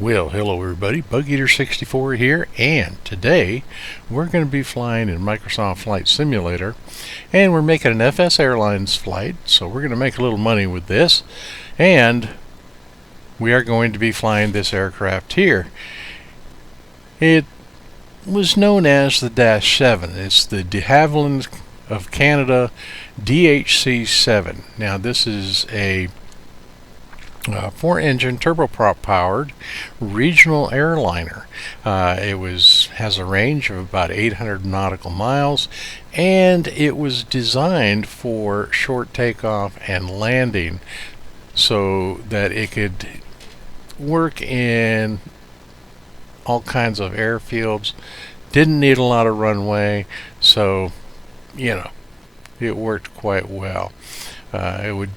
Well, hello everybody, BugEater64 here, and today we're going to be flying in Microsoft Flight Simulator, and we're making an FS Airlines flight, so we're going to make a little money with this, and we are going to be flying this aircraft here. It was known as the DASH7. It's the de Havilland of Canada DHC7. Now this is a 4-engine turboprop powered regional airliner. It has a range of about 800 nautical miles, and it was designed for short takeoff and landing so that it could work in all kinds of airfields. Didn't need a lot of runway, so it worked quite well. It would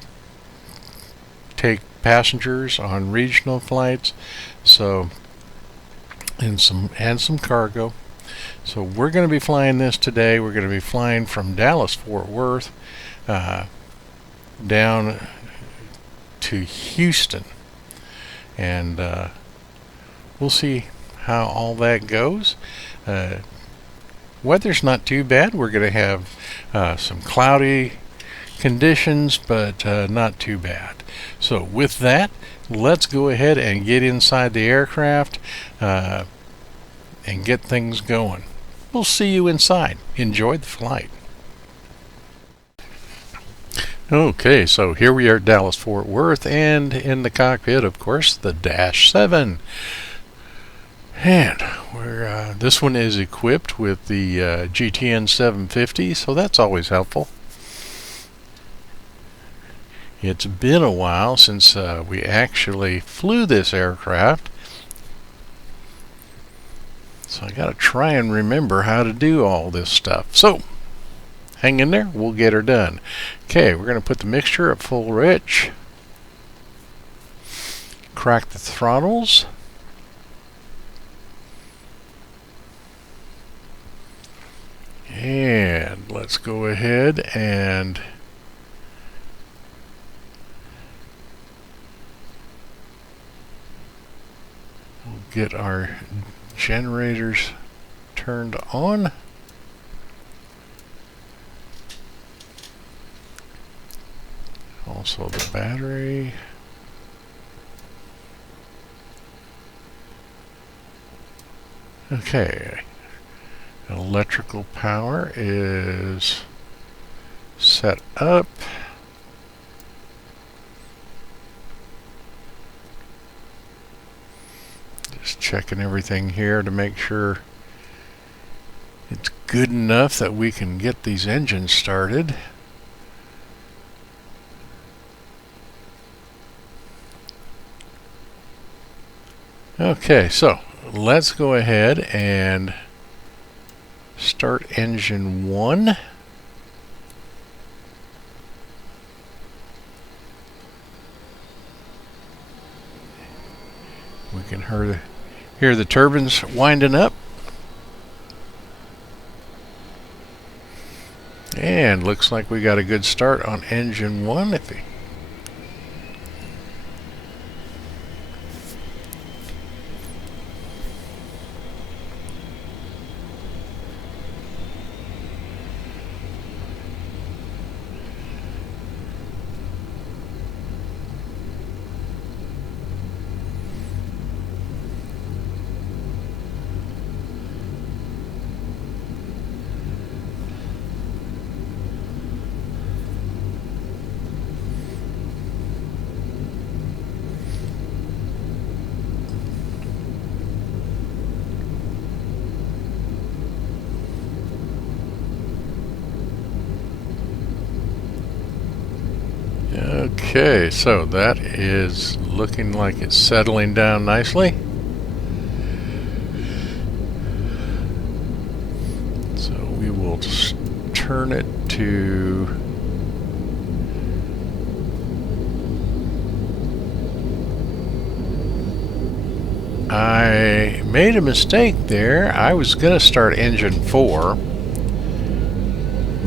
take passengers on regional flights, and some cargo. So we're going to be flying this today. We're going to be flying from Dallas Fort Worth down to Houston, and we'll see how all that goes. Weather's not too bad. We're going to have some cloudy conditions, but not too bad. So with that, let's go ahead and get inside the aircraft and get things going. We'll see you inside. Enjoy the flight. Okay, so here we are at Dallas Fort Worth, and in the cockpit, of course, the DASH7. And this one is equipped with the GTN 750, so that's always helpful. It's been a while since we actually flew this aircraft, so I gotta try and remember how to do all this stuff. So hang in there, we'll get her done. Okay, we're gonna put the mixture at full rich, crack the throttles, and let's go ahead and get our generators turned on. Also the battery. Okay. Electrical power is set up. Just checking everything here to make sure it's good enough that we can get these engines started. Okay, so let's go ahead and start engine 1. We can hear the turbines winding up. And looks like we got a good start on engine 1. Okay, so that is looking like it's settling down nicely. So we will just turn it to I made a mistake there. I was going to start engine 4,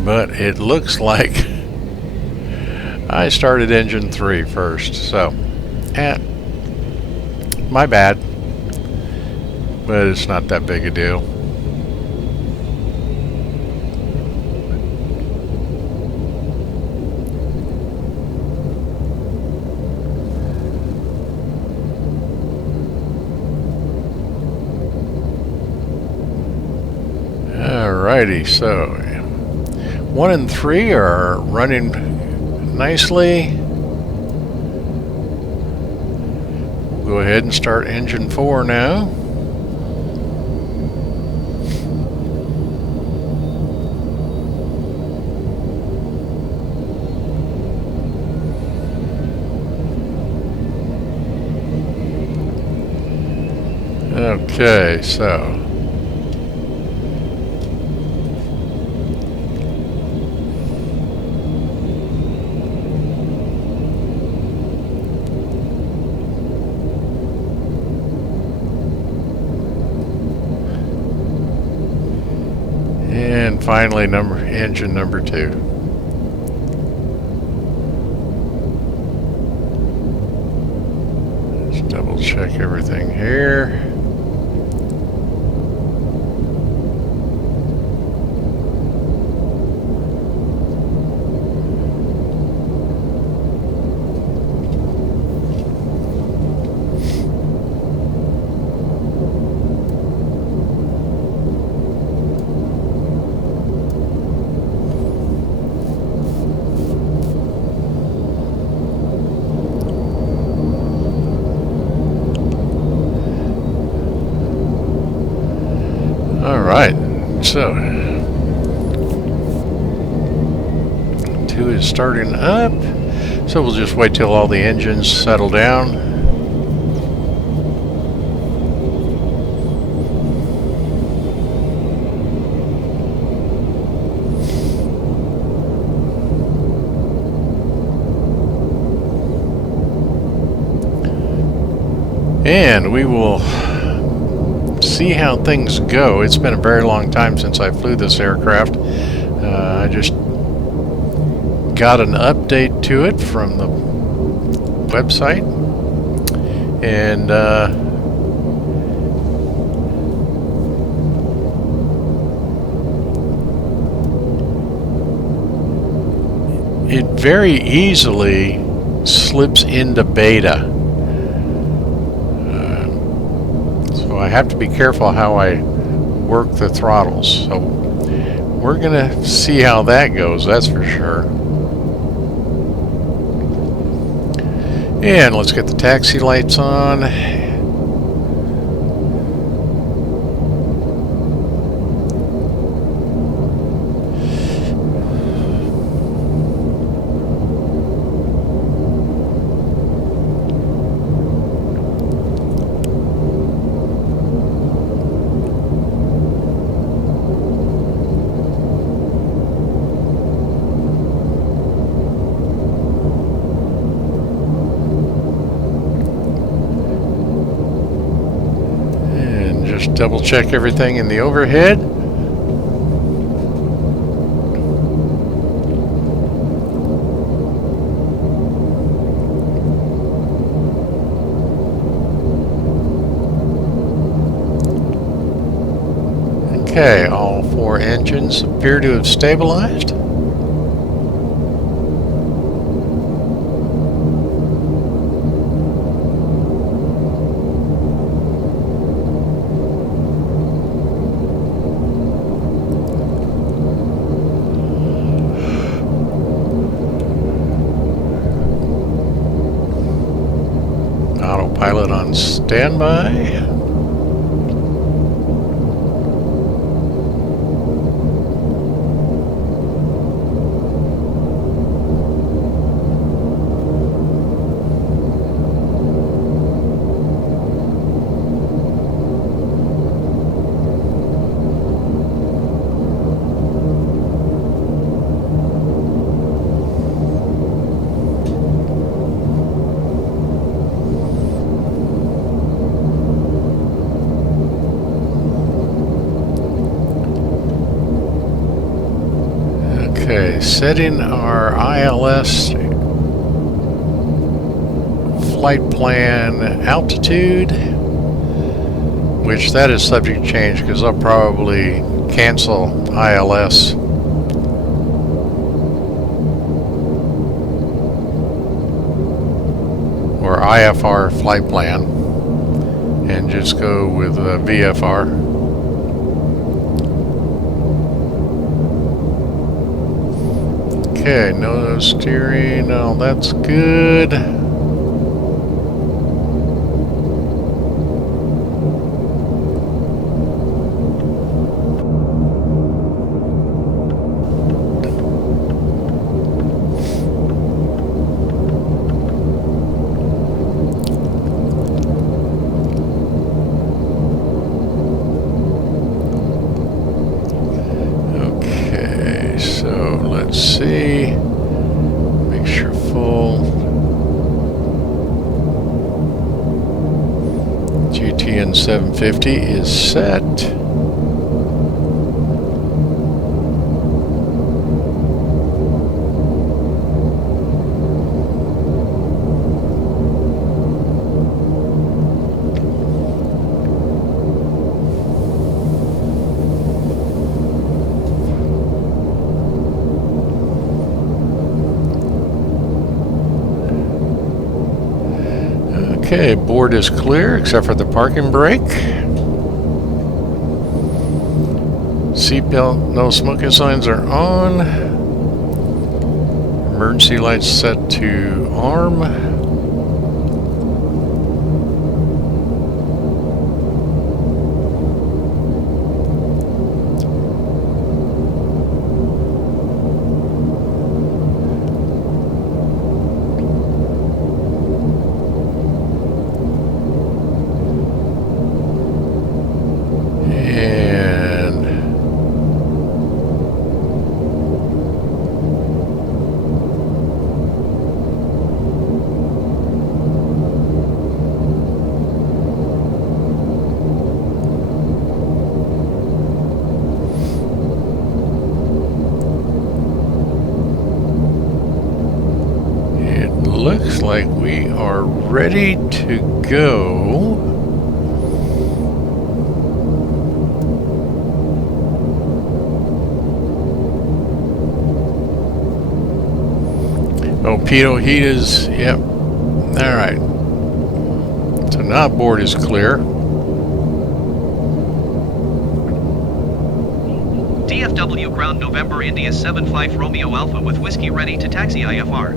but it looks like I started engine 3 first, so my bad. but it's not that big a deal. Alrighty, so 1 and 3 are running nicely. We'll go ahead and start engine 4 now. Okay, so and finally engine number 2. Let's double check everything here. Alright, so 2 is starting up, so we'll just wait till all the engines settle down. And we will see how things go. It's been a very long time since I flew this aircraft. I just got an update to it from the website, and it very easily slips into beta. I have to be careful how I work the throttles, so we're gonna see how that goes, that's for sure. And let's get the taxi lights on. Double check everything in the overhead. Okay, all 4 engines appear to have stabilized. Autopilot on standby. Okay, setting our ILS flight plan altitude which that is subject to change because I'll probably cancel ILS. Or IFR flight plan and just go with VFR. Okay, no steering, no, that's good. Let's see, make sure full. GTN 750 is set. Okay, board is clear except for the parking brake. Seatbelt, no smoking signs are on. Emergency lights set to arm. Looks like we are ready to go. Oh, pitot heat is, yep. All right. So now board is clear. DFW ground November India 75 Romeo Alpha with whiskey ready to taxi IFR.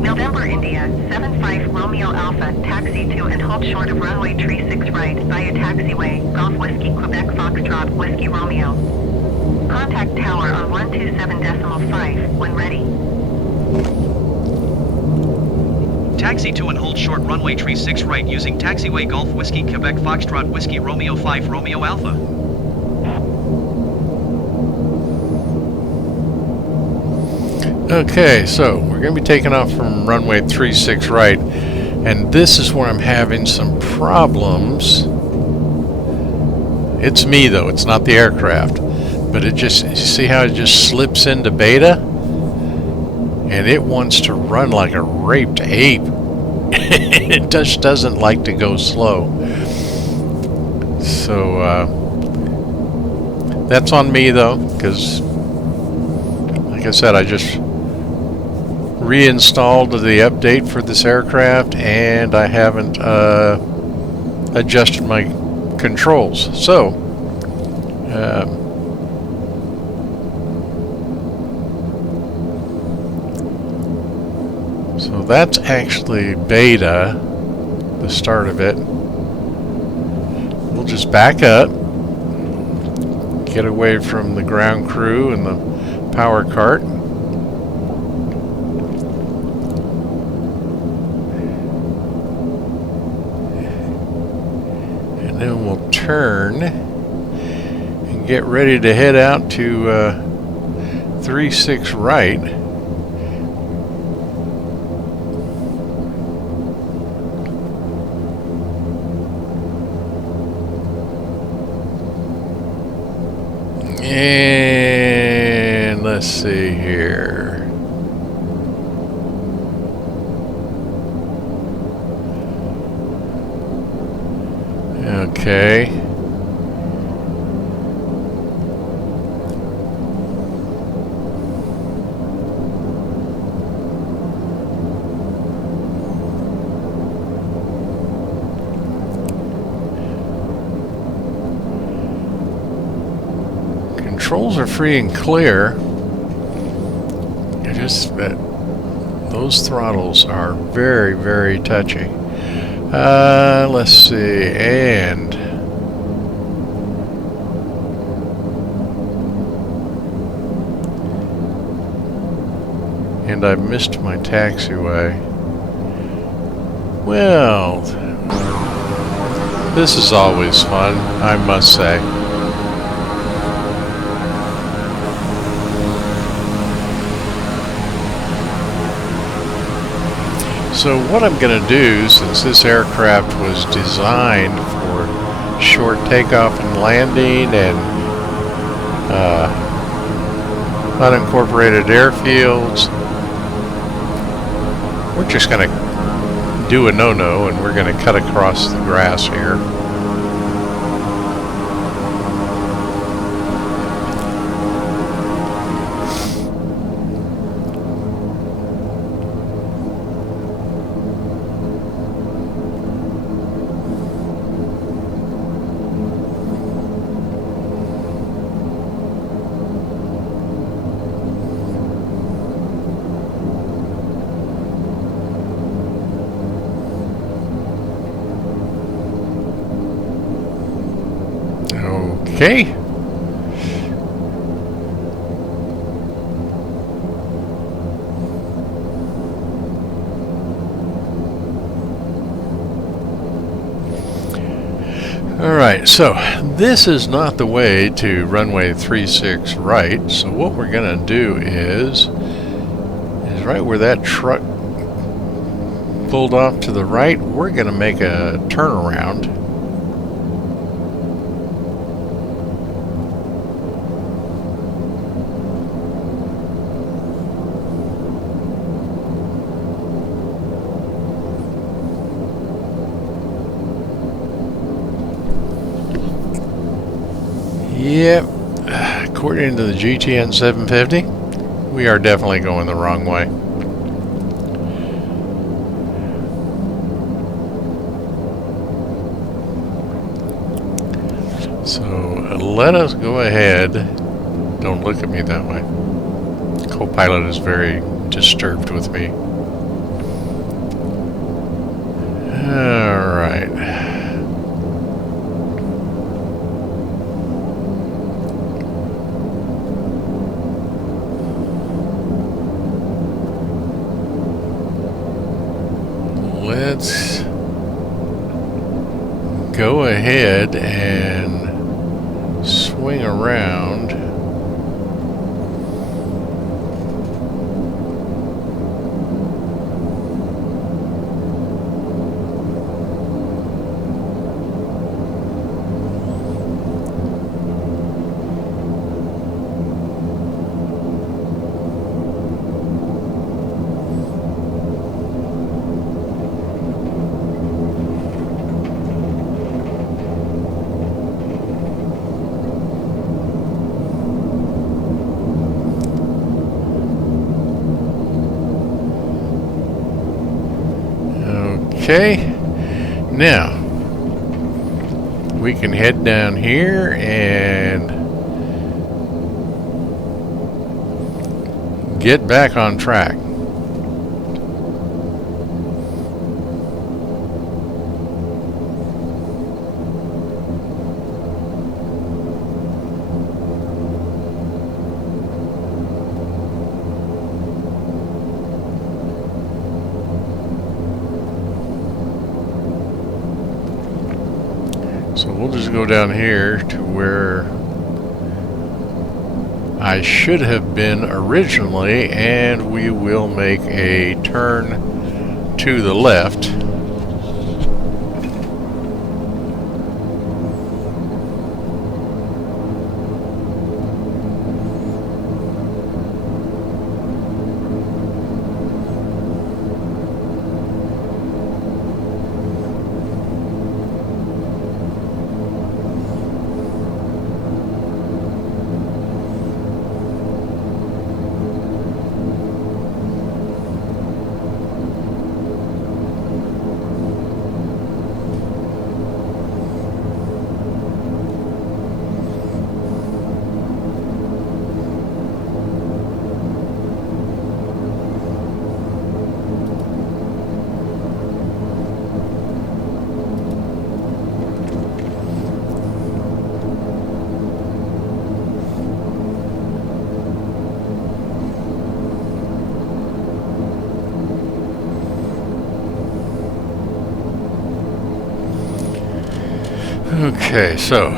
November India 75 Romeo Alpha, taxi to and hold short of runway 36 right via taxiway, Golf Whiskey Quebec Foxtrot Whiskey Romeo. Contact tower on 127.5 when ready. Taxi to and hold short runway 36 right using taxiway Golf Whiskey Quebec Foxtrot Whiskey Romeo 5 Romeo Alpha. Okay, so we're going to be taking off from runway 36 right, and this is where I'm having some problems. It's me though, it's not the aircraft, but it just, you see how it just slips into beta? And it wants to run like a raped ape. It just doesn't like to go slow. So, that's on me though, because like I said, I just reinstalled the update for this aircraft and I haven't adjusted my controls. So so that's actually beta, the start of it. We'll just back up, get away from the ground crew and the power cart. And then we'll turn and get ready to head out to 36 right. And let's see here. Okay. Controls are free and clear. It just that those throttles are very, very touchy. Let's see, and I missed my taxiway. Well, this is always fun, I must say. So what I'm going to do, since this aircraft was designed for short takeoff and landing and unincorporated airfields, we're just going to do a no-no, and we're going to cut across the grass here. Okay. Alright, so this is not the way to runway 36 right, so what we're going to do is right where that truck pulled off to the right, we're going to make a turnaround. Yep, according to the GTN 750, we are definitely going the wrong way. So let us go ahead. Don't look at me that way. Co-pilot is very disturbed with me. All right. Let's go ahead and swing around. Okay, now we can head down here and get back on track. So we'll just go down here to where I should have been originally, and we will make a turn to the left. Okay, so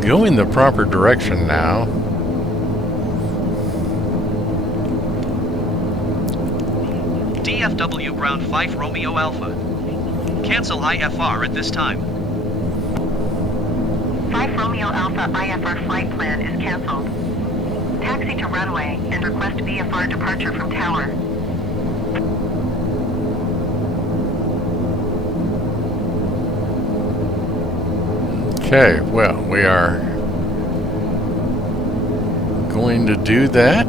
going the proper direction now. DFW ground 5 Romeo Alpha. Cancel IFR at this time. 5 Romeo Alpha IFR flight plan is canceled. Taxi to runway and request VFR departure from tower. Okay, well, we are going to do that.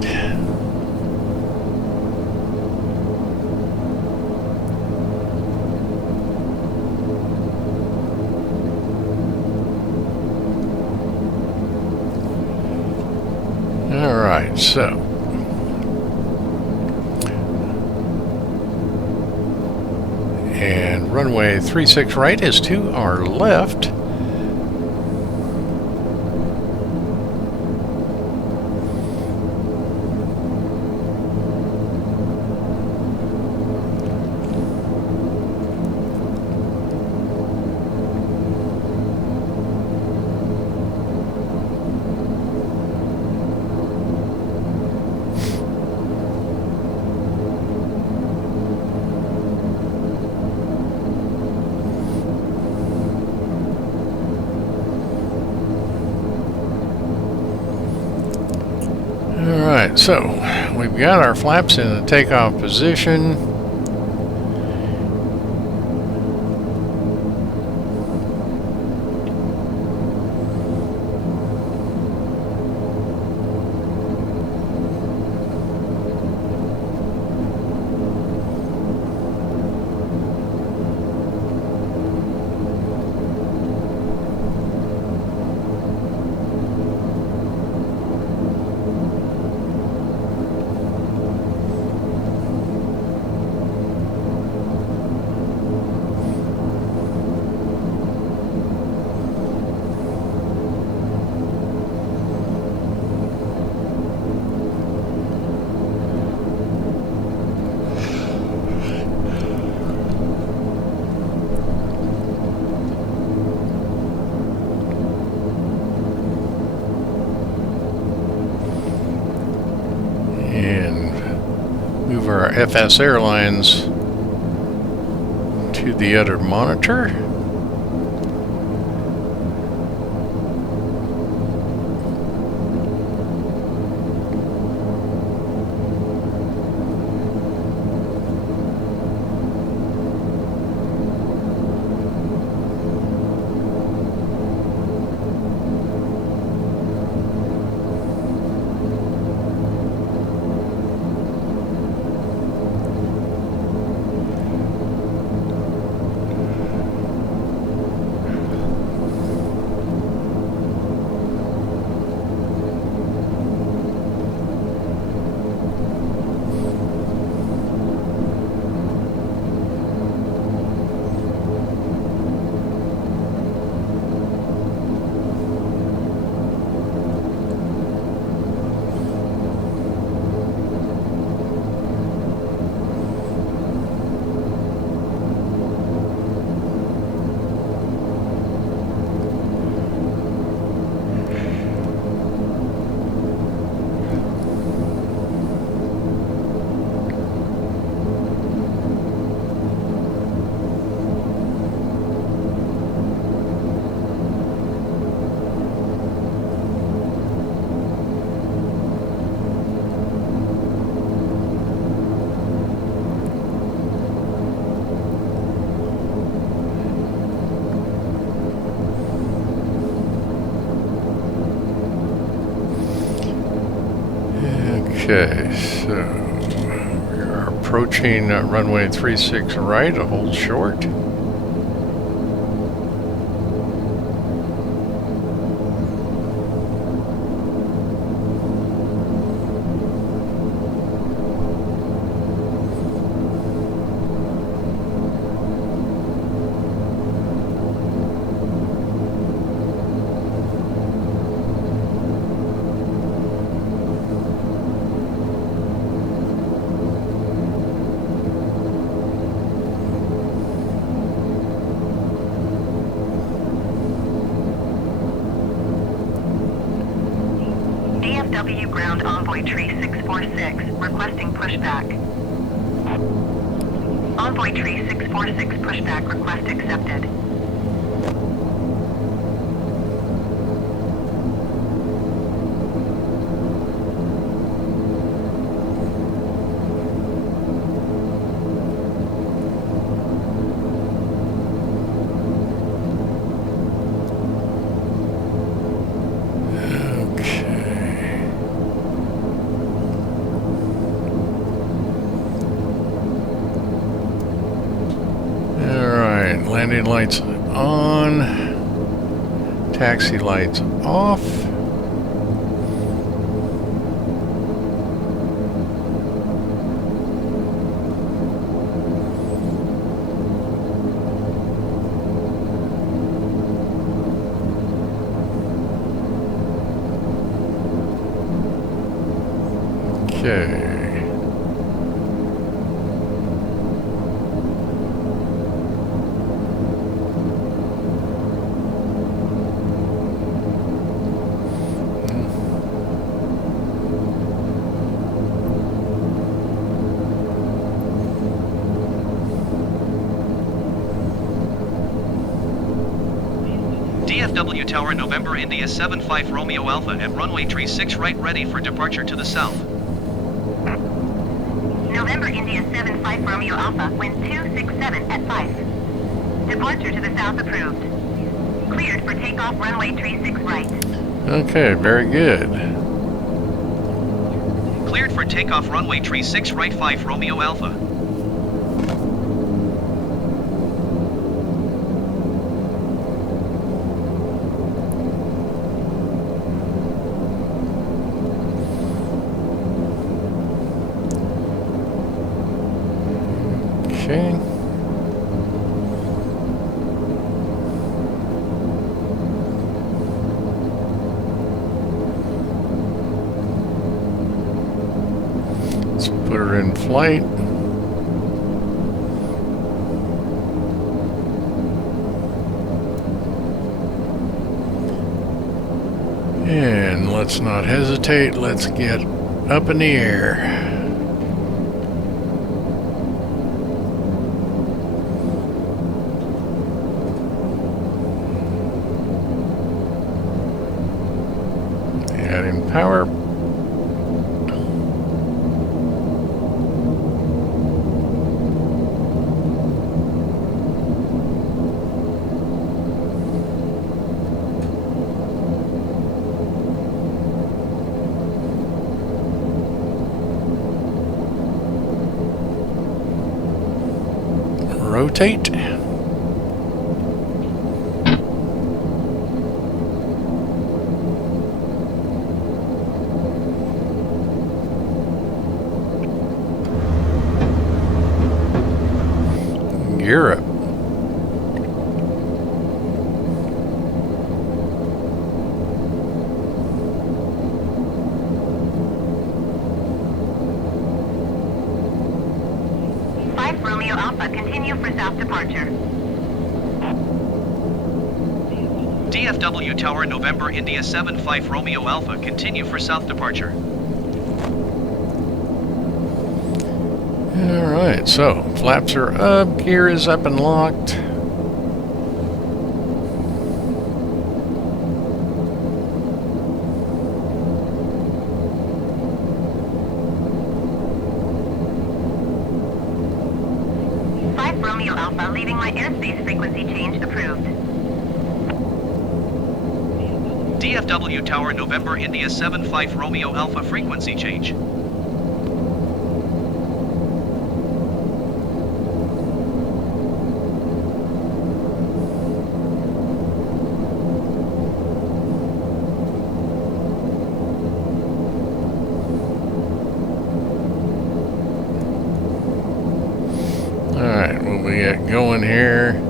All right, so and runway 36 right is to our left. Alright, so we've got our flaps in the takeoff position. Move our FS Airlines to the other monitor. Okay, so we are approaching runway 36 right, to hold short. KDFW ground envoy tree 646, requesting pushback. Envoy tree 646 pushback request accepted. Landing lights on, taxi lights off. Okay. DFW Tower November India 75 Romeo Alpha at runway tree 6 right ready for departure to the south. November India 75 Romeo Alpha, wind 267 at 5. Departure to the south approved. Cleared for takeoff runway tree 6 right. Okay, very good. Cleared for takeoff runway tree 6 right 5 Romeo Alpha. Okay. Let's put her in flight. And let's not hesitate. Let's get up in the air. Adding power. Rotate. Gear up. Romeo Alpha, continue for south departure. DFW Tower November India 75 Romeo Alpha, continue for south departure. Alright, so flaps are up, gear is up and locked. Romeo Alpha, leaving my airspace frequency change approved. DFW Tower November India 75 Romeo Alpha, frequency change. Alright, what we got going here?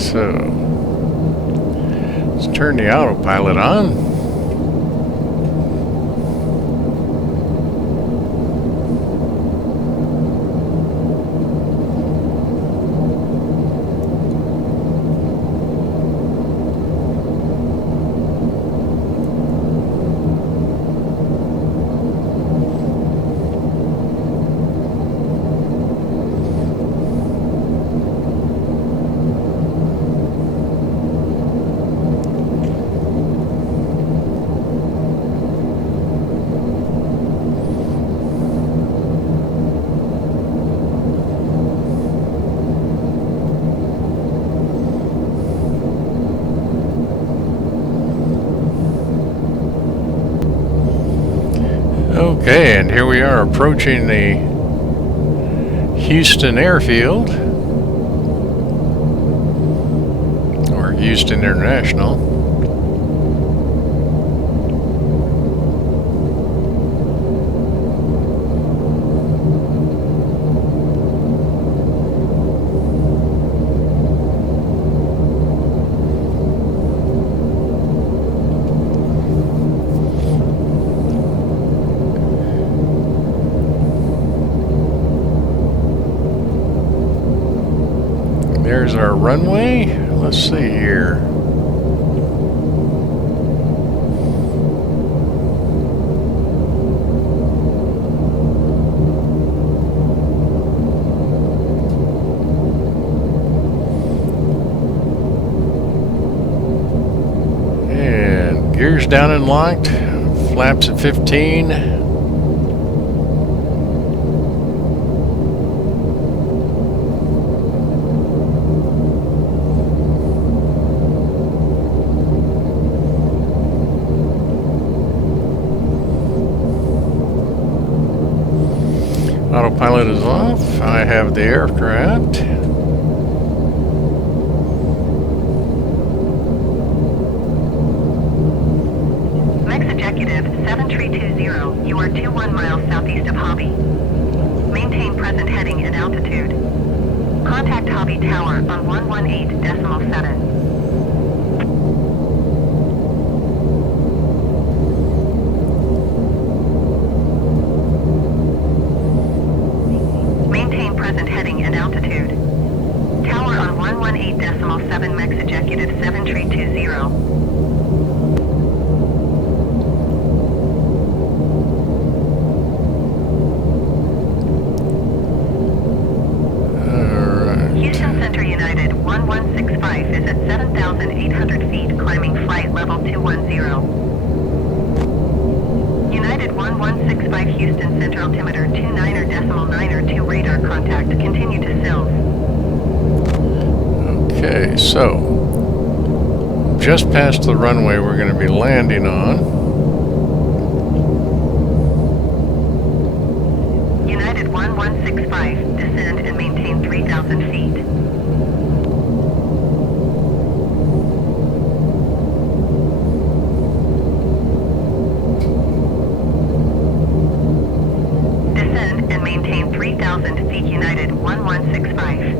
So, let's turn the autopilot on. Okay, and here we are approaching the Houston airfield, or Houston International. There's our runway. Let's see here. And gears down and locked. Flaps at 15. Autopilot is off. I have the aircraft. Mex Executive 7320, you are 21 miles southeast of Hobby. Maintain present heading and altitude. Contact Hobby Tower on 118.7. Maintain present heading and altitude. Tower on 118.7 Mex Executive 7320. Houston Center United 1165 is at 7,800 feet, climbing flight level 210. United 1165 Houston Center altimeter 29.902 radar contact. Continue to Sills. Okay, so just past the runway we're going to be landing on. United 1165, descend and maintain 3,000 feet. Descend and maintain 3,000 feet, United 1165.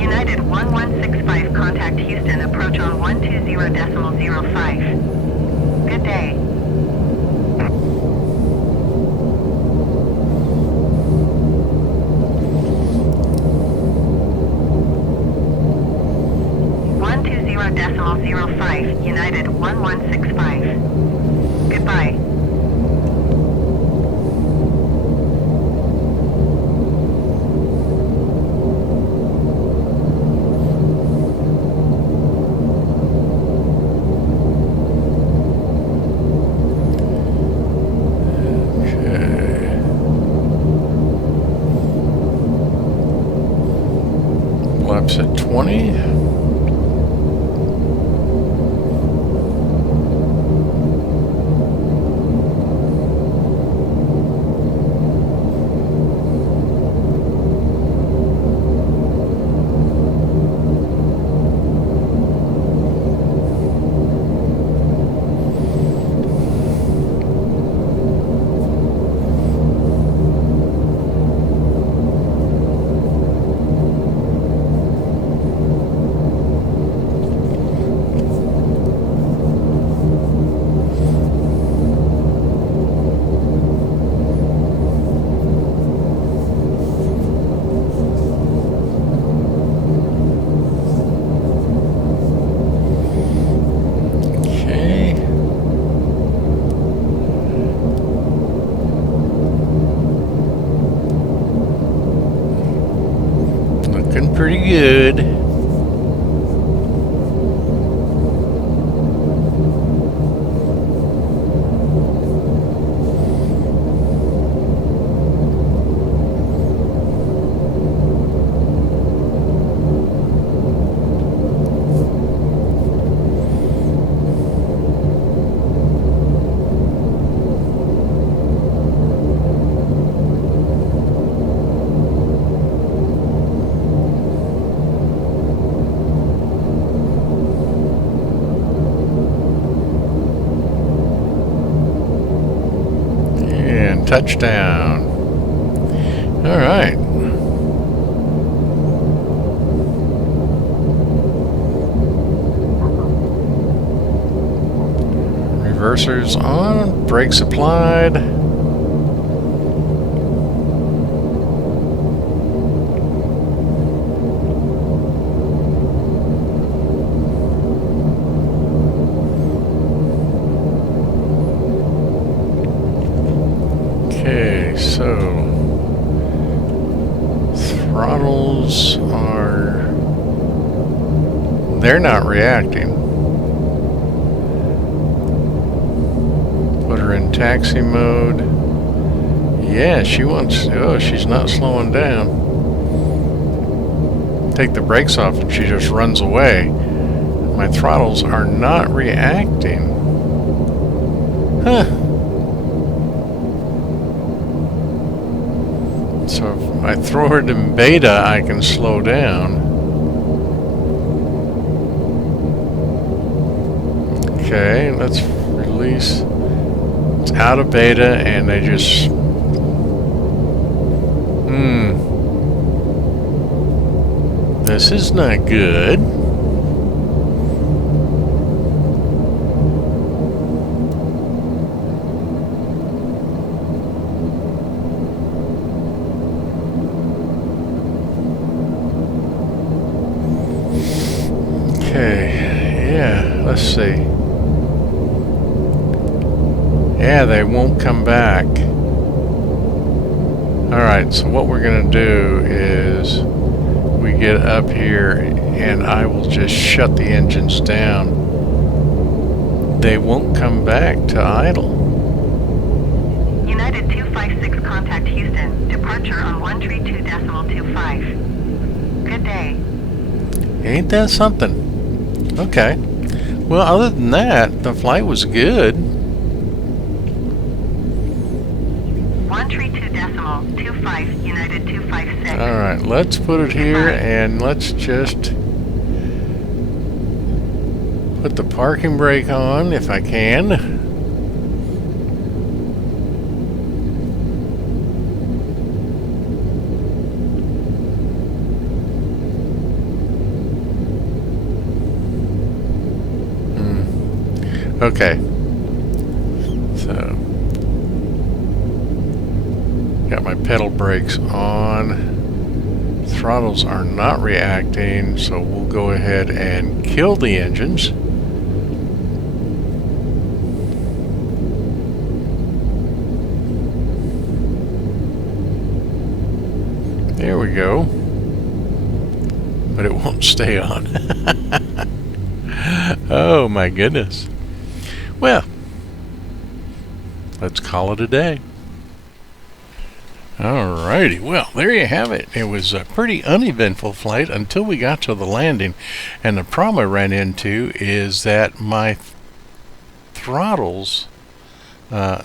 United 1165, contact Houston, approach on 120.05. Good day. .05, United 1165. Goodbye. Flaps at 20. good. Touchdown. All right. Reversers on, brakes applied. Okay, so throttles are, they're not reacting. Put her in taxi mode. Yeah, she wants, oh, she's not slowing down. Take the brakes off and she just runs away. My throttles are not reacting. Huh. So if I throw her in beta, I can slow down. Okay, let's release. It's out of beta and they just... This is not good. Okay, yeah, let's see. Yeah, they won't come back. Alright, so what we're going to do is we get up here and I will just shut the engines down. They won't come back to idle. United 256 contact Houston. Departure on 132.25. Good day. Ain't that something? Okay. Well, other than that, the flight was good. 132.25, United 256. Alright, let's put it here and let's just put the parking brake on if I can. Okay, so got my pedal brakes on. Throttles are not reacting, so we'll go ahead and kill the engines. There we go. But it won't stay on. Oh my goodness. Well, let's call it a day. Alrighty, well, there you have it. It was a pretty uneventful flight until we got to the landing. And the problem I ran into is that my throttles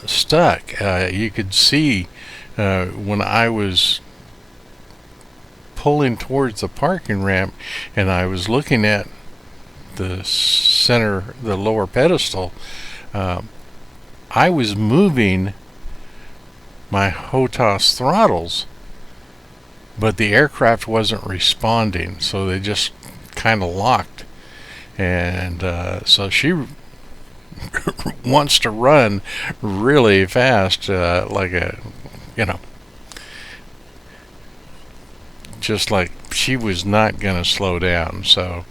stuck. You could see when I was pulling towards the parking ramp and I was looking at the center, the lower pedestal, I was moving my HOTAS throttles, but the aircraft wasn't responding, so they just kind of locked. And so she wants to run really fast, like a, you know, just like she was not going to slow down. So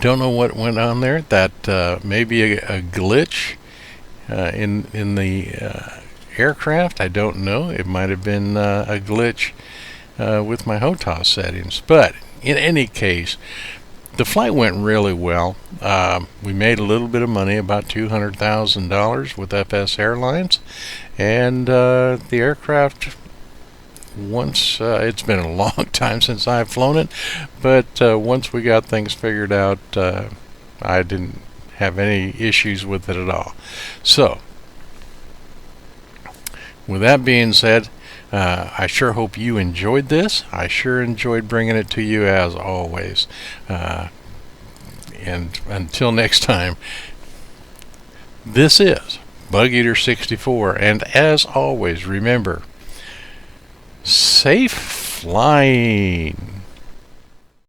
don't know what went on there. That maybe a glitch in the aircraft. I don't know. It might have been a glitch with my HOTAS settings. But in any case, the flight went really well. We made a little bit of money, about $200,000 with FS Airlines, and the aircraft, once it's been a long time since I've flown it, but once we got things figured out, I didn't have any issues with it at all. So with that being said, I sure hope you enjoyed this. I sure enjoyed bringing it to you as always. And until next time, this is Bug Eater 64, and as always, remember, safe flying.